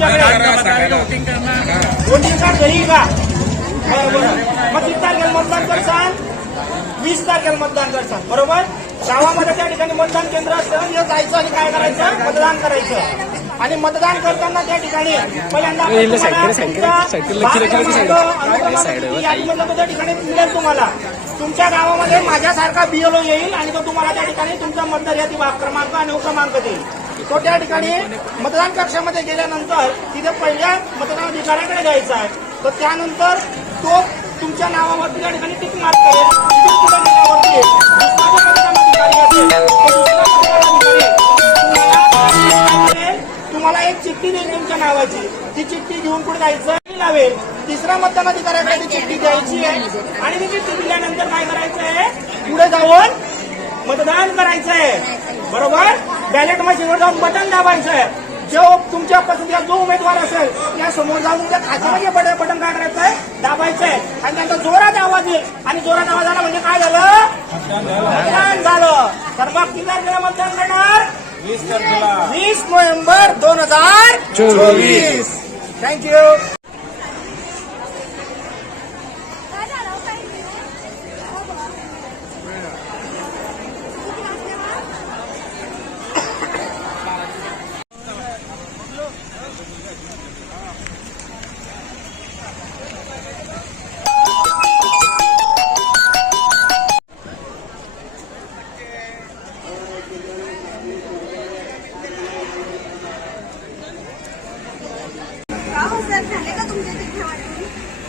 तुमच्याकडे voting card घरी का? बरोबर. मग किती तारखेला मतदान करसान? 20 तारखेला मतदान करसान. बरोबर. गावामध्ये त्या ठिकाणी मतदान केंद्र असतं, जायचं आणि काय करायचं? मतदान करायचं. आणि मतदान करताना त्या ठिकाणी पहिल्यांदा त्या ठिकाणी मिळेल तुम्हाला. तुमच्या गावामध्ये माझ्यासारखा बीएलओ येईल आणि तो तुम्हाला त्या ठिकाणी तुमचा मतदार यादी क्रमांक आणि उपक्रमांक देईल. तो त्या ठिकाणी मतदान कक्षामध्ये गेल्यानंतर तिथे पहिल्या मतदान अधिकाऱ्याकडे द्यायचा आहे. तर त्यानंतर तो तुमच्या नावावरती त्या ठिकाणी टिक मार्क करेल. टिक पुढे गेल्यावरती दुसरा मतदान अधिकारी असेल तो दुसरा मतदान अधिकारी तुम्हाला एक चिठ्ठी देईल तुमच्या नावाची. ती चिठ्ठी घेऊन पुढे जायचं लावेल. तिसरा मतदान अधिकाऱ्याकडे ती चिठ्ठी द्यायची आहे आणि ती चिठ्ठी दिल्यानंतर काय करायचं आहे? पुढे जाऊन मतदान करायचं आहे. बरोबर. बॅलेट मशीनवर जाऊन बटन दाबायचं आहे. जो तुमच्या पसंतीचा जो उमेदवार असेल त्या समोर जाऊन तुमच्या खात्यामध्ये बटन काय करायचं आहे? दाबायचं आहे. आणि त्यांचा जोरात आवाज येईल आणि जोरात आवाज आला म्हणजे काय झालं? मतदान झालं. तर मग किती तारखेला मतदान करणार? 20 नोव्हेंबर 2024. थँक्यू.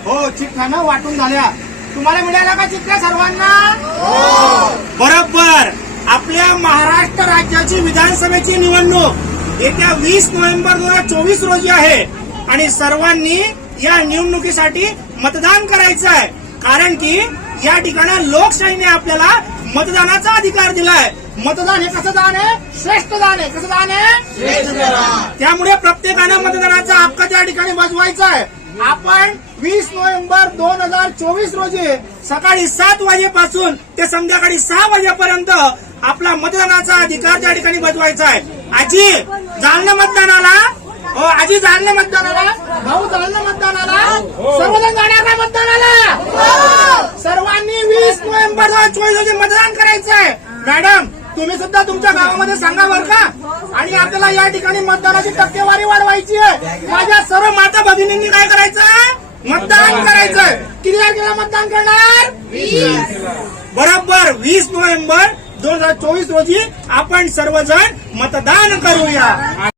हो, चिठ्ठ्या वाटून झाल्या. तुम्हाला मिळाल्या का चिठ्ठ्या सर्वांना? बरोबर. आपल्या महाराष्ट्र राज्याची विधानसभेची निवडणूक येत्या 20 नोव्हेंबर 2024 रोजी आहे आणि सर्वांनी या निवडणुकीसाठी मतदान करायचं आहे. कारण की या ठिकाणी लोकशाहीने आपल्याला मतदानाचा अधिकार दिलाय. मतदान हे कसं दान आहे? श्रेष्ठ दान आहे. कसं दान आहे? त्यामुळे प्रत्येकानं मतदानाचा हक्क त्या ठिकाणी बजवायचा आहे. आपण 20 नोव्हेंबर 2024 रोजी सकाळी 7 वाजेपासून ते संध्याकाळी 6 वाजेपर्यंत आपला मतदानाचा अधिकार त्या ठिकाणी बजवायचा आहे. आजी जालना मतदानाला? हो आजी जालना मतदानाला? भाऊ जालना मतदानाला? सर्वजण जाणार का मतदानाला? सर्वांनी 20 नोव्हेंबर 2024 रोजी मतदान करायचं आहे. मॅडम तुम्ही सुद्धा तुमच्या गावामध्ये सांगा बरं का. आणि आपल्याला या ठिकाणी मतदानाची टक्केवारी वाढवायची आहे. माझ्या सर्व माता भगिनींनी काय करायचं? मतदान करायचंय. किती तारखेला मतदान करणार? 20. बरोबर. 20 नोव्हेंबर 2024 रोजी आपण सर्वजण मतदान करूया.